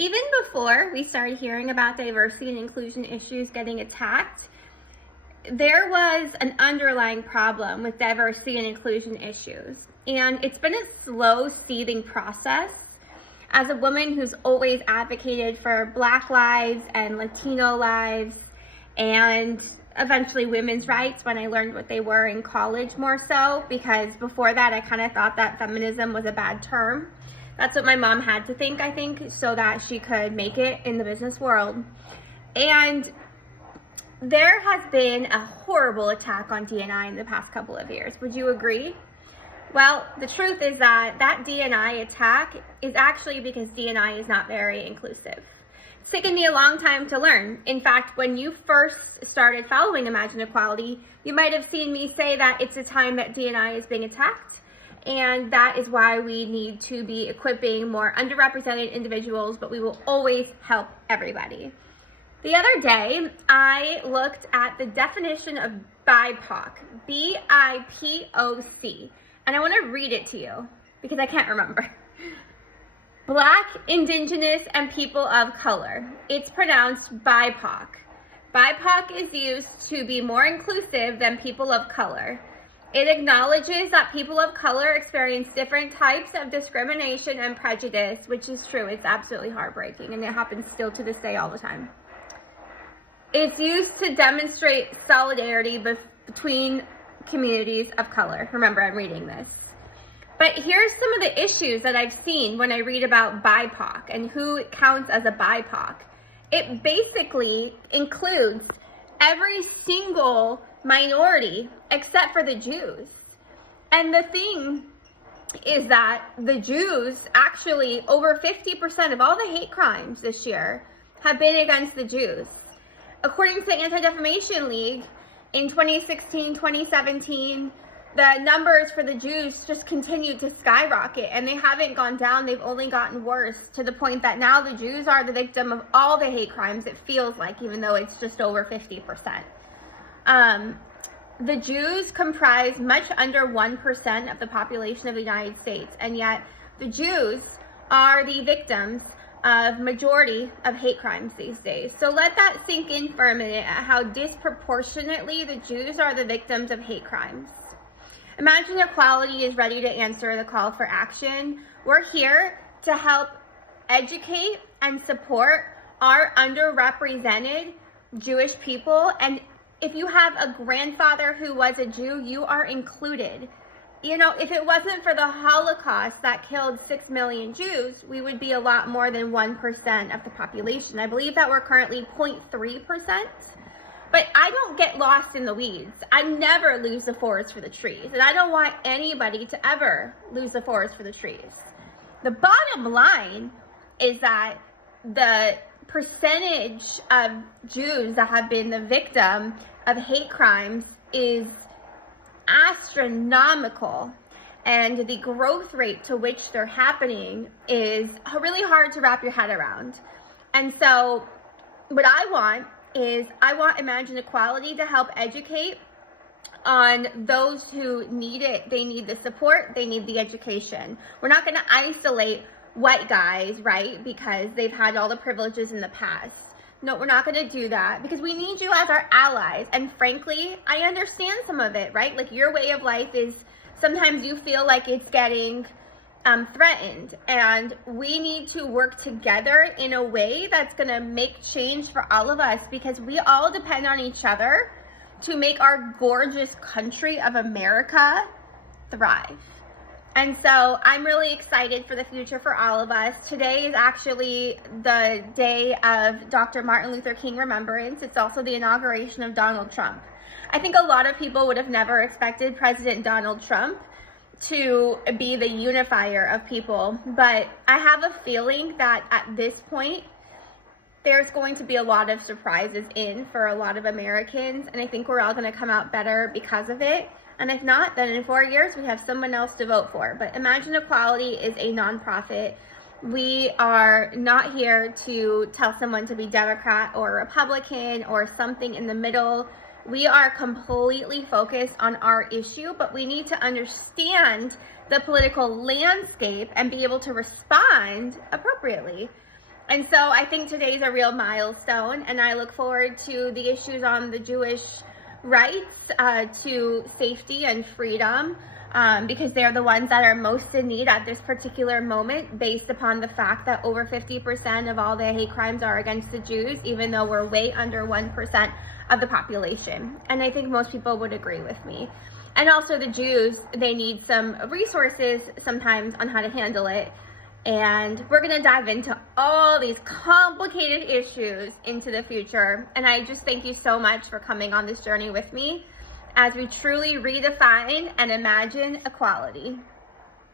Even before we started hearing about diversity and inclusion issues getting attacked, there was an underlying problem with diversity and inclusion issues. And it's been a slow seething process. As a woman who's always advocated for Black lives and Latino lives and eventually women's rights when I learned what they were in college more so, because before that I kind of thought that feminism was a bad term. That's what my mom had to think, I think, so that she could make it in the business world. And there has been a horrible attack on D&I in the past couple of years. Would you agree? Well, the truth is that D&I attack is actually because D&I is not very inclusive. It's taken me a long time to learn. In fact, when you first started following Imagine Equality, you might have seen me say that it's a time that D&I is being attacked, and that is why we need to be equipping more underrepresented individuals, but we will always help everybody. The other day, I looked at the definition of BIPOC, B-I-P-O-C, and I want to read it to you because I can't remember. Black, Indigenous, and people of color. It's pronounced BIPOC. BIPOC is used to be more inclusive than people of color. It acknowledges that people of color experience different types of discrimination and prejudice, which is true. It's absolutely heartbreaking, and it happens still to this day all the time. It's used to demonstrate solidarity between communities of color. Remember, I'm reading this. But here's some of the issues that I've seen when I read about BIPOC and who counts as a BIPOC. It basically includes every single minority except for the Jews. And the thing is that the Jews, actually over 50% of all the hate crimes this year have been against the Jews. According to the Anti-Defamation League, in 2016, 2017, the numbers for the Jews just continued to skyrocket, and they haven't gone down. They've only gotten worse, to the point that now the Jews are the victim of all the hate crimes, it feels like, even though it's just over 50%. The Jews comprise much under 1% of the population of the United States, and yet the Jews are the victims of majority of hate crimes these days. So let that sink in for a minute at how disproportionately the Jews are the victims of hate crimes. Imagine Equality is ready to answer the call for action. We're here to help educate and support our underrepresented Jewish people. And if you have a grandfather who was a Jew, you are included. You know, if it wasn't for the Holocaust that killed 6 million Jews, we would be a lot more than 1% of the population. I believe that we're currently 0.3%. But I don't get lost in the weeds. I never lose the forest for the trees. And I don't want anybody to ever lose the forest for the trees. The bottom line is that the percentage of Jews that have been the victim of hate crimes is astronomical, and the growth rate to which they're happening is really hard to wrap your head around. And so what I want Imagine Equality to help educate on those who need it. They need the support, they need the education. We're not going to isolate white guys, right, because they've had all the privileges in the past. No, we're not going to do that, because we need you as our allies. And frankly, I understand some of it, right? Like, your way of life is, sometimes you feel like it's getting threatened, and we need to work together in a way that's going to make change for all of us, because we all depend on each other to make our gorgeous country of America thrive. And so I'm really excited for the future for all of us. Today is actually the day of Dr. Martin Luther King Remembrance. It's also the inauguration of Donald Trump. I think a lot of people would have never expected President Donald Trump to be the unifier of people, but I have a feeling that at this point, there's going to be a lot of surprises for a lot of Americans, and I think we're all going to come out better because of it. And if not, then in 4 years, we have someone else to vote for. But Imagine Equality is a nonprofit. We are not here to tell someone to be Democrat or Republican or something in the middle. We are completely focused on our issue, but we need to understand the political landscape and be able to respond appropriately. And so I think today's a real milestone, and I look forward to the issues on the Jewish rights to safety and freedom, because they're the ones that are most in need at this particular moment, based upon the fact that over 50% of all the hate crimes are against the Jews, even though we're way under 1% of the population. And I think most people would agree with me. And also the Jews, they need some resources sometimes on how to handle it. And we're going to dive into all these complicated issues into the future. And I just thank you so much for coming on this journey with me as we truly redefine and imagine equality.